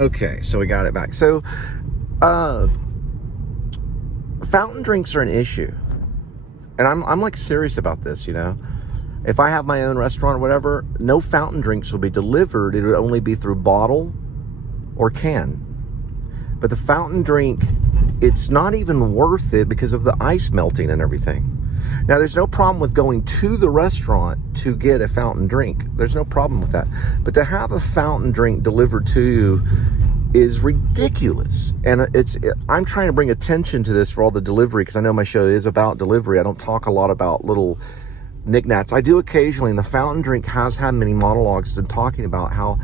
Okay, so we got it back. So, fountain drinks are an issue. And I'm like serious about this, you know. If I have my own restaurant or whatever, no fountain drinks will be delivered. It would only be through bottle or can. But the fountain drink, it's not even worth it because of the ice melting and everything. Now, there's no problem with going to the restaurant to get a fountain drink. There's no problem with that. But to have a fountain drink delivered to you is ridiculous. And I'm trying to bring attention to this for all the delivery, because I know my show is about delivery. I don't talk a lot about little knickknacks. I do occasionally, and the fountain drink has had many monologues and talking about how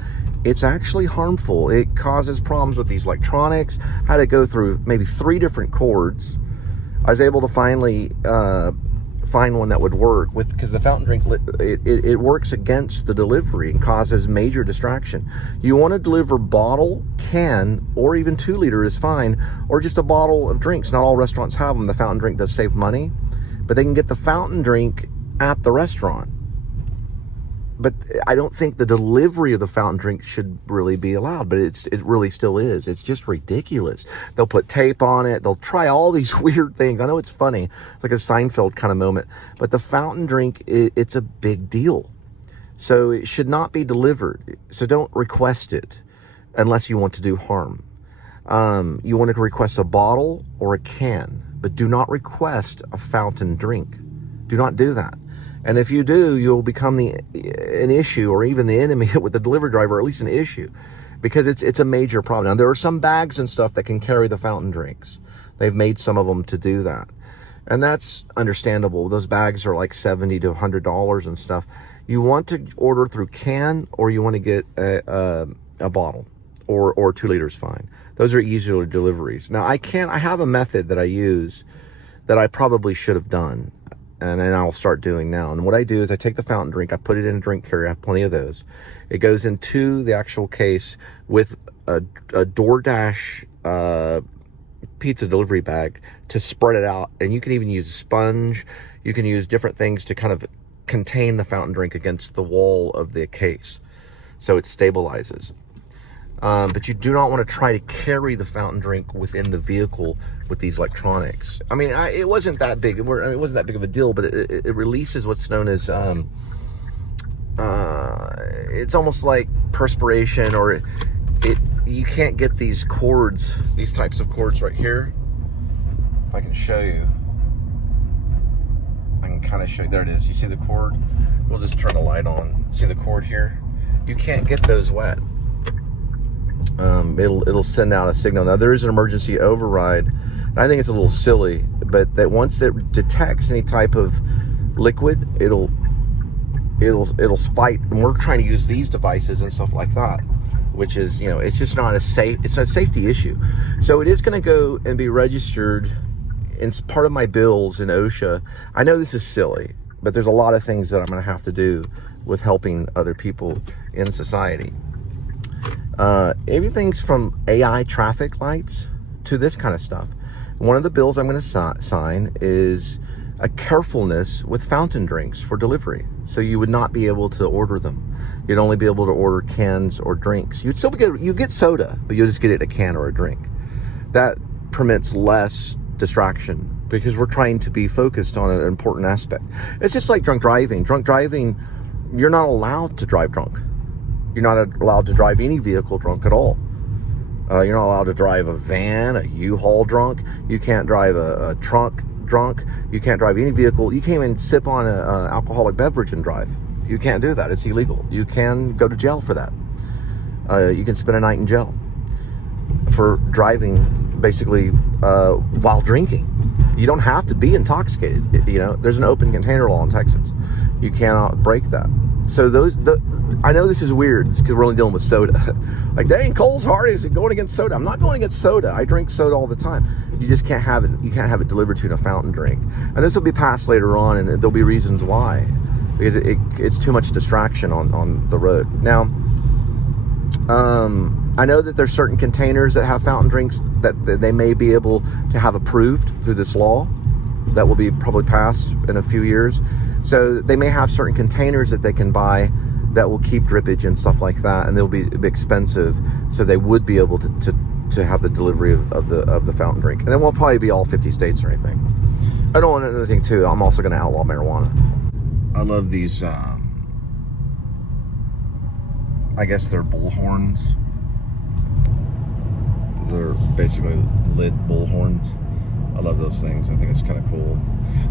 it's actually harmful. It causes problems with these electronics. I had to go through maybe 3 different cords. I was able to finally find one that would work with, because the fountain drink, it works against the delivery and causes major distraction. You want to deliver bottle, can, or even 2 liter is fine, or just a bottle of drinks. Not all restaurants have them. The fountain drink does save money, but they can get the fountain drink at the restaurant. But I don't think the delivery of the fountain drink should really be allowed, but it really still is. It's just ridiculous. They'll put tape on it. They'll try all these weird things. I know it's funny. It's like a Seinfeld kind of moment. But the fountain drink, it's a big deal. So it should not be delivered. So don't request it unless you want to do harm. You want to request a bottle or a can, but do not request a fountain drink. Do not do that. And if you do, you'll become an issue, or even the enemy with the delivery driver, or at least an issue, because it's a major problem. Now, there are some bags and stuff that can carry the fountain drinks. They've made some of them to do that. And that's understandable. Those bags are like $70 to $100 and stuff. You want to order through can, or you want to get a bottle, or 2 liters fine. Those are easier deliveries. Now, I have a method that I use that I probably should have done, and then I'll start doing now. And what I do is I take the fountain drink, I put it in a drink carrier. I have plenty of those. It goes into the actual case with a DoorDash pizza delivery bag to spread it out. And you can even use a sponge. You can use different things to kind of contain the fountain drink against the wall of the case, so it stabilizes. But you do not want to try to carry the fountain drink within the vehicle with these electronics. I mean, it wasn't that big. It wasn't that big of a deal, but it releases what's known as, it's almost like perspiration, or you can't get these cords, these types of cords right here. If I can show you, I can kind of show you. There it is. You see the cord? We'll just turn the light on. See the cord here? You can't get those wet. It'll send out a signal. Now, there is an emergency override, and I think it's a little silly, but that once it detects any type of liquid, it'll fight. And we're trying to use these devices and stuff like that, which is, you know, it's just not it's a safety issue. So it is going to go and be registered in part of my bills in OSHA. I know this is silly, but there's a lot of things that I'm going to have to do with helping other people in society. Everything's from AI traffic lights to this kind of stuff. One of the bills I'm going to sign is a carefulness with fountain drinks for delivery. So you would not be able to order them. You'd only be able to order cans or drinks. You'd still get soda, but you'll just get it a can or a drink. That permits less distraction, because we're trying to be focused on an important aspect. It's just like drunk driving. Drunk driving, you're not allowed to drive drunk. You're not allowed to drive any vehicle drunk at all. You're not allowed to drive a van, a U-Haul drunk. You can't drive a truck drunk. You can't drive any vehicle. You can't even sip on an alcoholic beverage and drive. You can't do that. It's illegal. You can go to jail for that. You can spend a night in jail for driving, basically, while drinking. You don't have to be intoxicated. You know, there's an open container law in Texas. You cannot break that. So I know this is weird because we're only dealing with soda. Like, dang, Cole's hard. Is it going against soda? I'm not going against soda. I drink soda all the time. You just can't have it. You can't have it delivered to you in a fountain drink. And this will be passed later on, and there'll be reasons why, because it's too much distraction on the road. Now, I know that there's certain containers that have fountain drinks that they may be able to have approved through this law that will be probably passed in a few years. So they may have certain containers that they can buy that will keep drippage and stuff like that, and they'll be expensive, so they would be able to have the delivery of the fountain drink. And it won't probably be all 50 states or anything. I don't want another thing too. I'm also going to outlaw marijuana. I love these. I guess they're bullhorns. They're basically lit bullhorns. I love those things. I think it's kind of cool.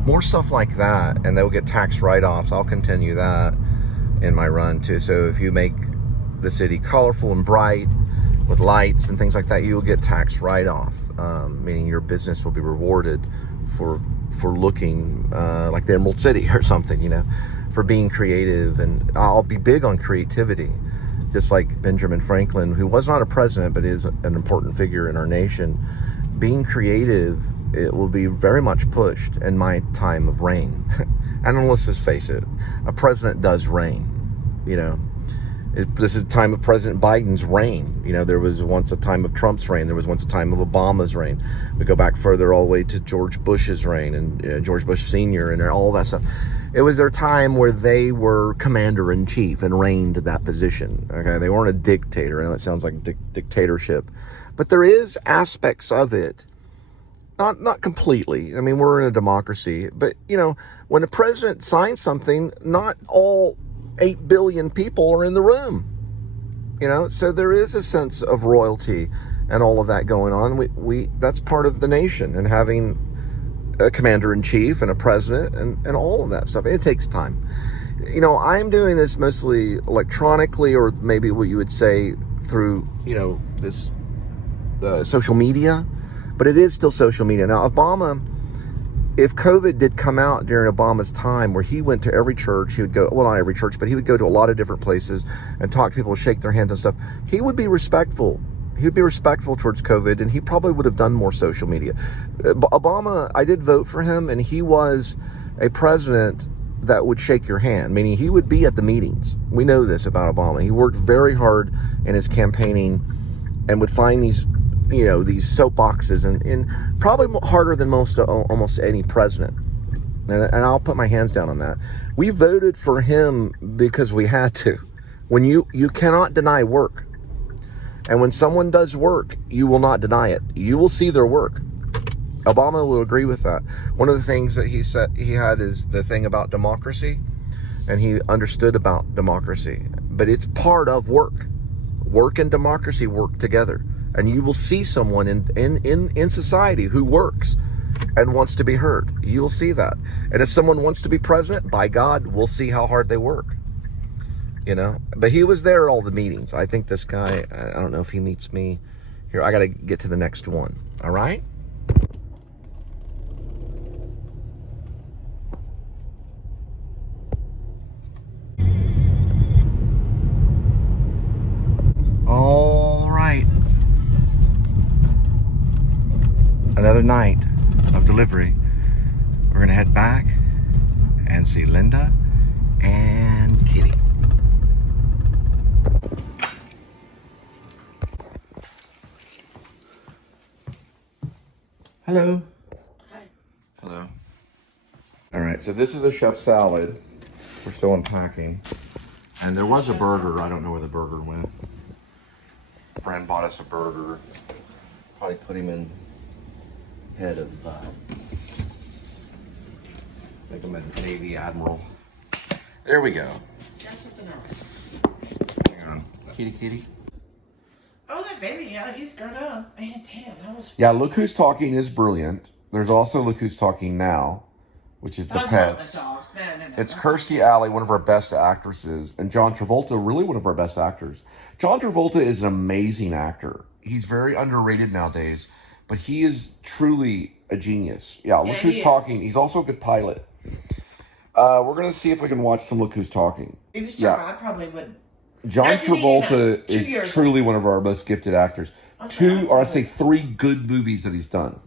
More stuff like that, and they'll get tax write-offs. I'll continue that in my run too. So if you make the city colorful and bright with lights and things like that, you will get tax write-off, meaning your business will be rewarded for looking like the Emerald City or something, you know, for being creative. And I'll be big on creativity, just like Benjamin Franklin, who was not a president but is an important figure in our nation. Being creative, it will be very much pushed in my time of reign. And let's just face it, a president does reign, you know. This is the time of President Biden's reign. You know, there was once a time of Trump's reign. There was once a time of Obama's reign. We go back further all the way to George Bush's reign and George Bush Sr. and all that stuff. It was their time where they were commander-in-chief and reigned that position. Okay, they weren't a dictator. I know it sounds like dictatorship, but there is aspects of it. Not completely. I mean, we're in a democracy, but you know, when the president signs something, not all 8 billion people are in the room, you know, so there is a sense of royalty and all of that going on. We that's part of the nation, and having a commander-in-chief and a president and all of that stuff. It takes time. You know, I'm doing this mostly electronically, or maybe what you would say through, you know, this social media, but it is still social media. Now, Obama, if COVID did come out during Obama's time, where he went to every church, he would go, well, not every church, but he would go to a lot of different places and talk to people, shake their hands and stuff. He would be respectful. He would be respectful towards COVID, and he probably would have done more social media. Obama, I did vote for him, and he was a president that would shake your hand, meaning he would be at the meetings. We know this about Obama. He worked very hard in his campaigning and would find these, you know, these soapboxes, and probably harder than almost any president. And I'll put my hands down on that. We voted for him because we had to. When you cannot deny work. And when someone does work, you will not deny it. You will see their work. Obama will agree with that. One of the things that he said he had is the thing about democracy, and he understood about democracy. But it's part of work. Work and democracy work together. And you will see someone in society who works and wants to be heard. You will see that. And if someone wants to be president, by God, we'll see how hard they work. You know, but he was there at all the meetings. I think this guy, I don't know if he meets me here. I got to get to the next one. All right. All right. Another night of delivery. We're going to head back and see Linda and Kitty. Hello. Hi. Hello. All right, so this is a chef salad. We're still unpacking. And there was a burger. I don't know where the burger went. A friend bought us a burger. Probably put him in head of, make him a Navy Admiral. There we go. That's something else. Hang on. Kitty. Oh, that baby, yeah, he's grown up. Man, damn, that was... Yeah, Look Who's Talking is brilliant. There's also Look Who's Talking Now, which is the pets. The dogs. No. It's Kirstie Alley, one of our best actresses, and John Travolta, really one of our best actors. John Travolta is an amazing actor. He's very underrated nowadays, but he is truly a genius. Yeah, Look Who's Talking. He's also a good pilot. We're going to see if we can watch some Look Who's Talking. If you start, I probably would. John Travolta is truly one of our most gifted actors. I'd say 3 good movies that he's done.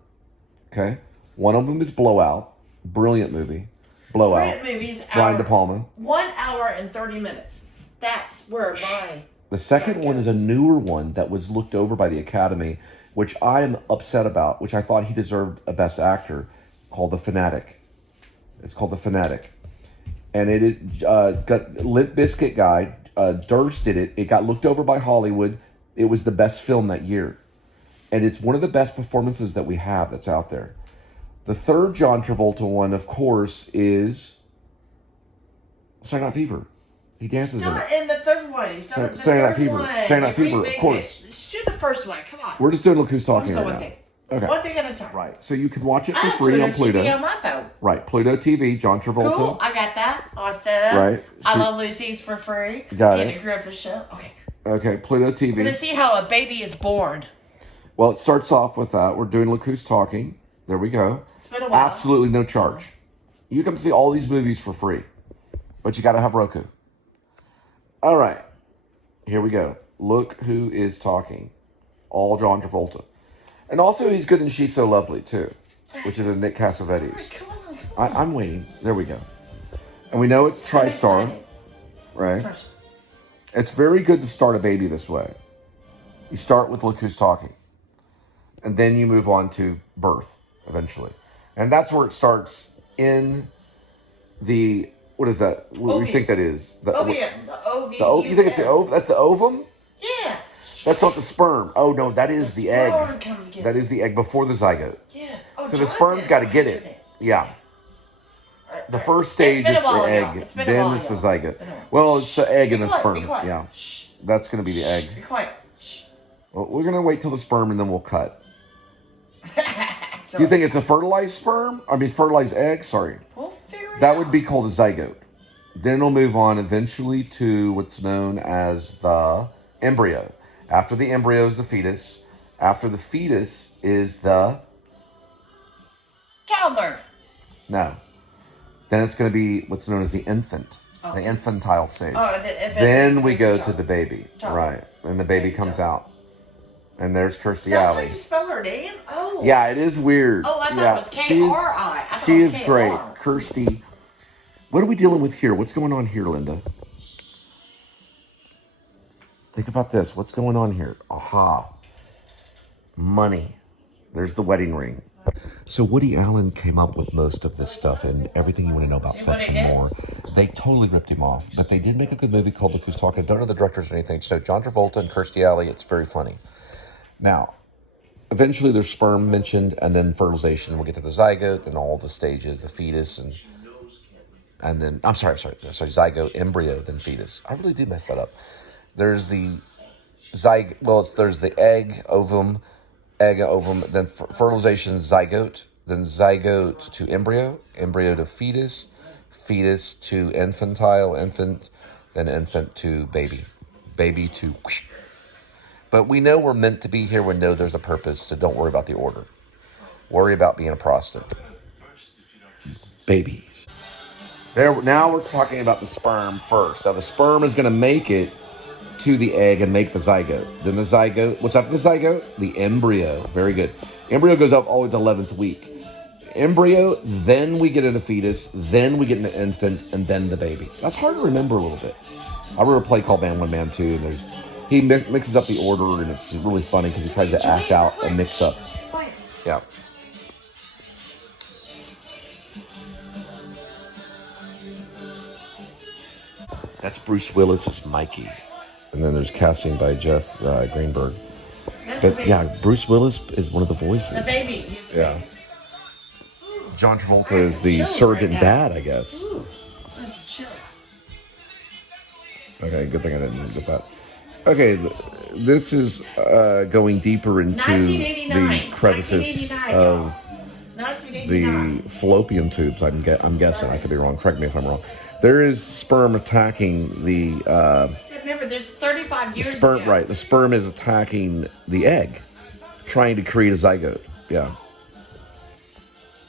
Okay? One of them is Blowout. Brilliant movie. Blowout. Brilliant movies. Brian De Palma. 1 hour and 30 minutes. That's where my... The second one is a newer one that was looked over by the Academy, which I am upset about, which I thought he deserved a Best Actor, called The Fanatic. It's called The Fanatic. And it got Limp Bizkit guy, Durst did it. It got looked over by Hollywood. It was the best film that year. And it's one of the best performances that we have that's out there. The third John Travolta one, of course, is Saturday Night Fever. He dances in it. In the third one. He's done the Saturday Night third Fever. one. Saturday Night Fever, of course. Let's do the first one. Come on. We're just doing Look Who's Talking right one now. thing. Okay. One thing at a time. Right. So you can watch it I for have free on Pluto. TV on my phone. Right. Pluto TV, John Travolta. Cool. I got that. Awesome. Right. I Love Lucy's for free. Got and it. The Griffith Show. Okay. Okay. Pluto TV. We're going to see how a baby is born. Well, it starts off with that. We're doing Look Who's Talking. There we go. It's been a while. Absolutely no charge. You can see all these movies for free. But you got to have Roku. All right. Here we go. Look Who Is Talking. All John Travolta. And also he's good in She's So Lovely, too. Which is a Nick Cassavetes. Right, come on. I'm waiting. There we go. And we know it's TriStar. Right? First. It's very good to start a baby this way. You start with Look Who's Talking. And then you move on to birth, eventually. And that's where it starts in the... What is that? What do you think that is? The Ovum. The OV. You think it's the ovum? That's the ovum? Yes. That's not the sperm. Oh, no, that is the egg. That is the egg before the zygote. Yeah. Oh, So the sperm's got to get it. Yeah. The first stage is the egg. Then it's the zygote. Well, it's the egg and the sperm. Yeah. That's going to be the egg. Be quiet. Well, we're going to wait till the sperm and then we'll cut. Do you think it's a fertilized sperm? I mean, fertilized egg? Sorry. We'll figure it out. That would be called a zygote. Then it'll move on eventually to what's known as the embryo. After the embryo is the fetus. After the fetus is the... Toddler. No. Then it's going to be what's known as the infant. Oh. The infantile stage. Oh, Then we go to the baby. Right. And the baby comes out. And there's Kirstie That's Alley. how you spell her name? Oh. Yeah, it is weird. Oh, I thought yeah, it was K-R-I. I thought she it was is K-R. great. Kirstie. What are we dealing with here? What's going on here, Linda? Think about this. What's going on here? Aha. Money. There's the wedding ring. So Woody Allen came up with most of this stuff and everything you want to know about sex and more. They totally ripped him off. But they did make a good movie called Look Who's Talking. I don't know the directors or anything. So John Travolta and Kirstie Alley. It's very funny. Now, eventually there's sperm mentioned and then fertilization. We'll get to the zygote and all the stages, the fetus and then, I'm sorry, zygote, embryo, then fetus. I really do mess that up. There's the there's the egg, ovum, then fertilization, zygote, then zygote to embryo, embryo to fetus, fetus to infantile, infant, then infant to baby, baby to whoosh. But we know we're meant to be here. We know there's a purpose, so don't worry about the order. Worry about being a prostate. Babies. Now we're talking about the sperm first. Now the sperm is going to make it to the egg and make the zygote. Then the zygote, what's after the zygote? The embryo. Very good. Embryo goes up all the way to the 11th week. Embryo, then we get into fetus, then we get into infant, and then the baby. That's hard to remember a little bit. I remember a play called Man 1, Man 2, and he mixes up the order, and it's really funny because he tries to act out a mix-up. Yeah. That's Bruce Willis as Mikey. And then there's casting by Jeff Greenberg. But yeah, Bruce Willis is one of the voices. The baby. Yeah. John Travolta is the surrogate dad, I guess. Ooh, there's some chills. Okay, good thing I didn't get that. Okay, this is going deeper into the crevices of the fallopian tubes. I'm guessing. I could be wrong. Correct me if I'm wrong. There is sperm attacking the... Remember, there's 35 years sperm, ago. right, the sperm is attacking the egg, trying to create a zygote. Yeah.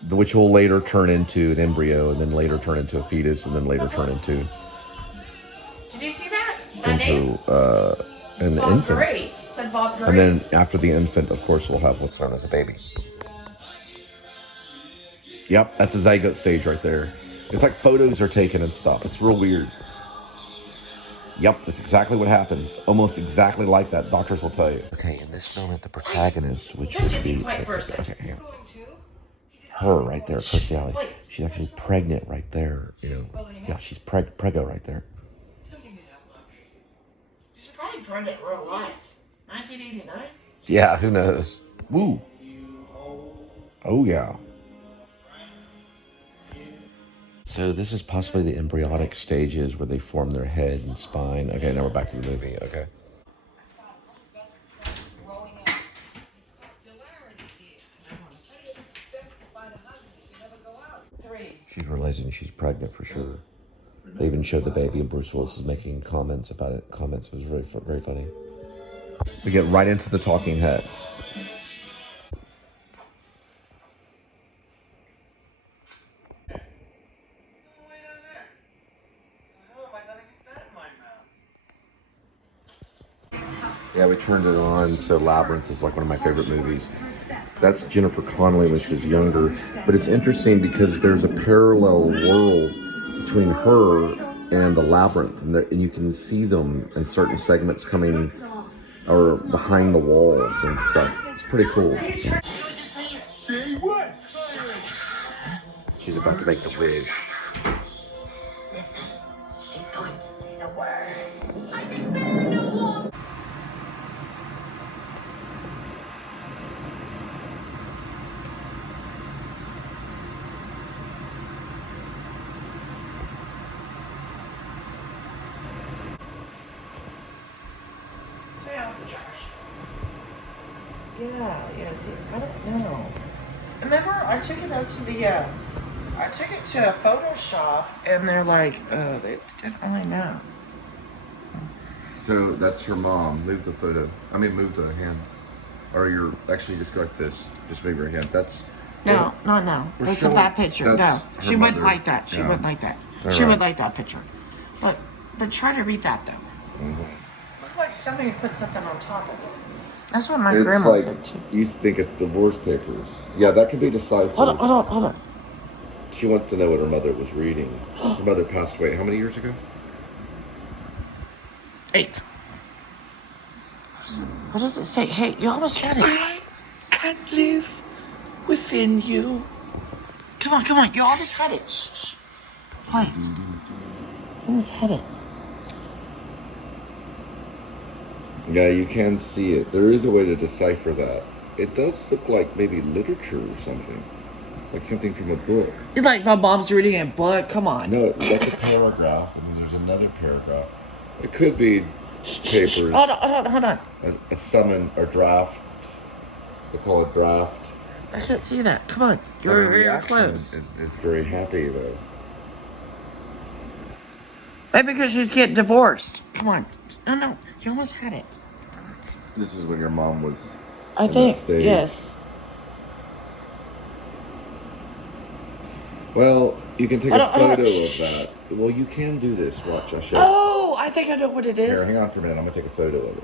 Which will later turn into an embryo, and then later turn into a fetus, and then later turn into... Did you see that? An Bob infant. Gray. Said Bob Gray. And then after the infant, of course, we'll have what's known as a baby. Yep, that's a zygote stage right there. It's like photos are taken and stuff. It's real weird. Yep, that's exactly what happens. Almost exactly like that. Doctors will tell you. Okay, in this moment, the protagonist, which would be... Okay, hang on. Her right there, Kirstie Alley. She's actually pregnant right there. You know, yeah, she's preggo right there. turned it real life. 1989? Yeah, who knows? Woo. Oh, yeah. So this is possibly the embryonic stages where they form their head and spine. Okay, now we're back to the movie. Okay. She's realizing she's pregnant for sure. They even showed the baby, and Bruce Willis is making comments about it. Comments. It was very, very funny. We get right into the talking heads. Yeah, we turned it on. So Labyrinth is like one of my favorite movies. That's Jennifer Connelly when she was younger. But it's interesting because there's a parallel world between her and the Labyrinth, and you can see them in certain segments coming or behind the walls and stuff. It's pretty cool. She's about to make the wish. She's going to say the word. I can bear no longer. Stay out the trash. Yeah, see, I don't know. Remember, I took it out to I took it to a Photoshop, and they're like, they didn't really know. So that's her mom. Move the photo. I mean, move the hand. Or you're actually just go like this. Just move her hand. That's... No. That's a bad picture. No, she wouldn't like that. She wouldn't like that. She would like that picture. But try to read that, though. Looks like somebody put something on top of it. That's what my grandma said, too. You think it's divorce papers. Yeah, that could be deciphered. Hold on. She wants to know what her mother was reading. Her mother passed away how many years ago? 8. What does it say? Hey, you almost had it. I can't live within you. Come on. You almost had it. Shh. Quiet. You almost had it. Yeah, you can see it. There is a way to decipher that. It does look like maybe literature or something. Like something from a book. You're like my mom's reading a book. Come on. No, that's a paragraph, and then there's another paragraph. It could be papers. Hold on. A summon or draft. They call it draft. I can't see that. Come on. You're close. It's very happy, though. Maybe because she's getting divorced. Come on. No. You almost had it. This is when your mom was I in think, that stage. yes. Well, you can take a photo of that. Well, you can do this. Watch, I'll show you. Oh, I think I know what it is. Here, hang on for a minute. I'm going to take a photo of it.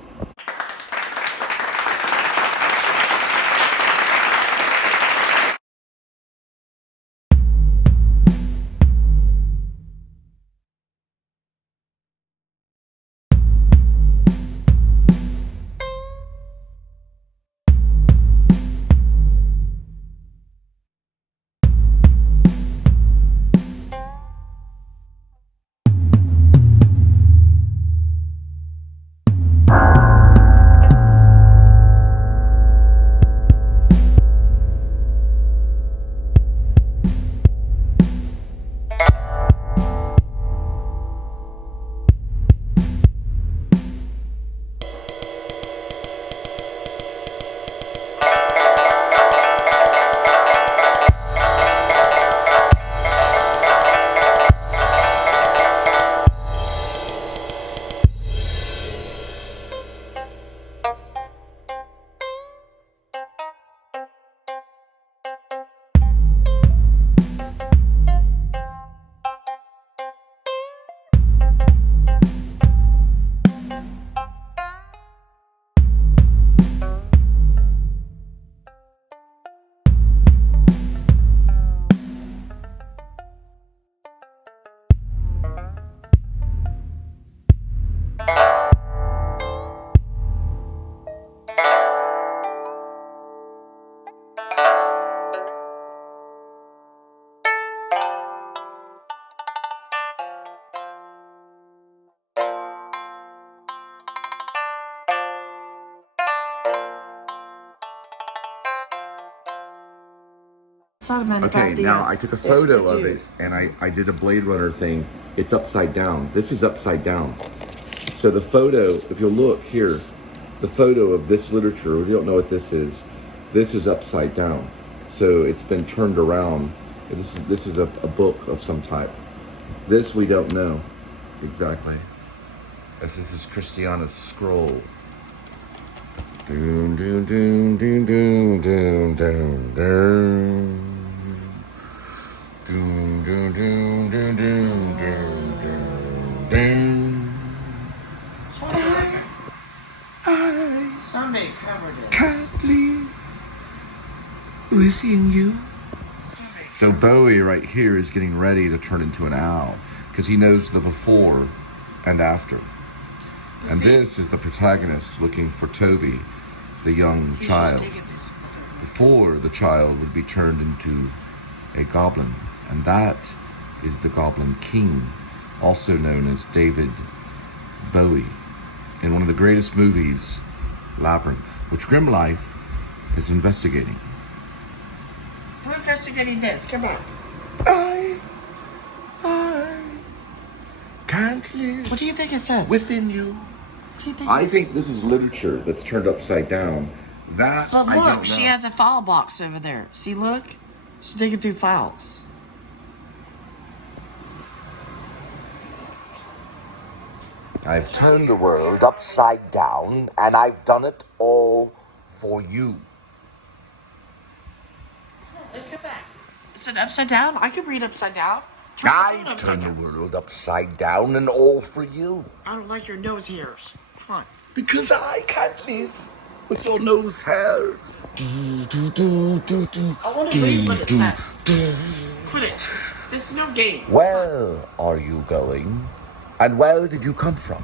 Okay, now I took a photo of it and I did a Blade Runner thing. It's upside down. This is upside down. So the photo, if you'll look here, the photo of this literature, if you don't know what this is upside down. So it's been turned around. This is a book of some type. This we don't know exactly. This is Christiana's scroll. Doom, doom, doom, doom, doom, doom, doom, doom. Doom, doom, doom, doom, doom, doom, doom, doom. Somebody covered it. Can't live within you. So Bowie right here is getting ready to turn into an owl because he knows the before and after. And this is the protagonist looking for Toby, the young child. Before the child would be turned into a goblin. And that is the Goblin King, also known as David Bowie, in one of the greatest movies, Labyrinth, which Grim Life is investigating. We're investigating this. Come on. I can't live. What do you think it says? Within you. What do you think? I think this is literature that's turned upside down. That But I don't look, know. she has a file box over there. See, look. She's digging through files. I've turned the world upside down, and I've done it all for you. Let's go back. Is it upside down? I can read upside down. Turn the phone I've upside turned down. the world upside down, and all for you. I don't like your nose hairs. Come on. Because I can't live with your nose hair. I want to read what it says. Quit it. This is no game. Where are you going? And where did you come from?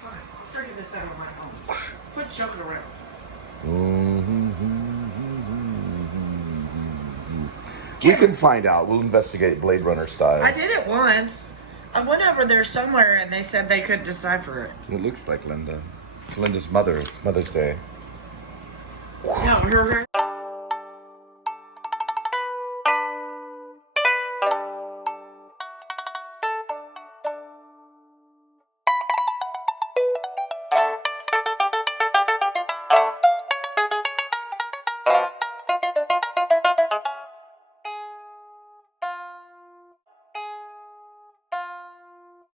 Fine. I'll figure this out on my own. Quit joking around. We can find out. We'll investigate Blade Runner style. I did it once. I went over there somewhere and they said they couldn't decipher it. It looks like Linda. It's Linda's mother. It's Mother's Day. No, here.